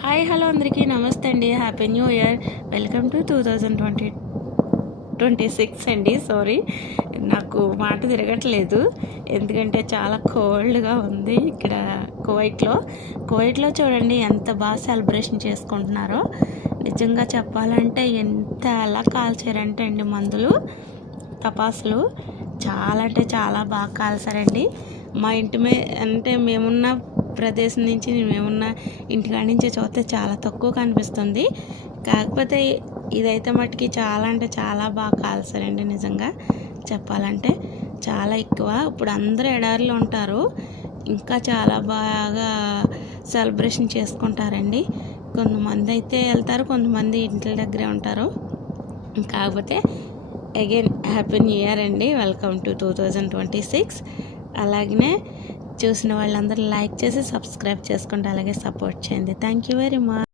Hi hello అందరికీ నమస్తే అండి. Happy new year. Welcome to 2026 అండి. సారీ, నాకు మాట తిరగట్లేదు ఎందుకంటే చాలా కోల్డ్గా ఉంది ఇక్కడ కువైట్లో చూడండి ఎంత బాగా సెలబ్రేషన్ చేసుకుంటున్నారో. నిజంగా చెప్పాలంటే ఎంత ఎలా కాల్చారంటే అండి మందులు టపాసులు చాలా అంటే చాలా బాగా కాల్చారండి. మా ఇంటి అంటే మేమున్న ప్రదేశం నుంచి మేమున్న ఇంటికాడ నుంచి చూస్తే చాలా తక్కువ కనిపిస్తుంది. కాకపోతే ఇదైతే మటుకి చాలా అంటే చాలా బాగా కాల్చారండి. నిజంగా చెప్పాలంటే చాలా ఎక్కువ. ఇప్పుడు అందరూ ఎడారిలో ఉంటారు, ఇంకా చాలా బాగా సెలబ్రేషన్ చేసుకుంటారండి. కొంతమంది అయితే వెళ్తారు, కొంతమంది ఇంటి దగ్గరే ఉంటారు. కాకపోతే అగైన్ హ్యాపీ న్యూ ఇయర్ అండి. Welcome to 2026. అలాగనే చూసిన వాళ్ళందరూ లైక్ చేసి సబ్స్క్రైబ్ చేసుకోండి, అలాగే సపోర్ట్ చేయండి. Thank you very much.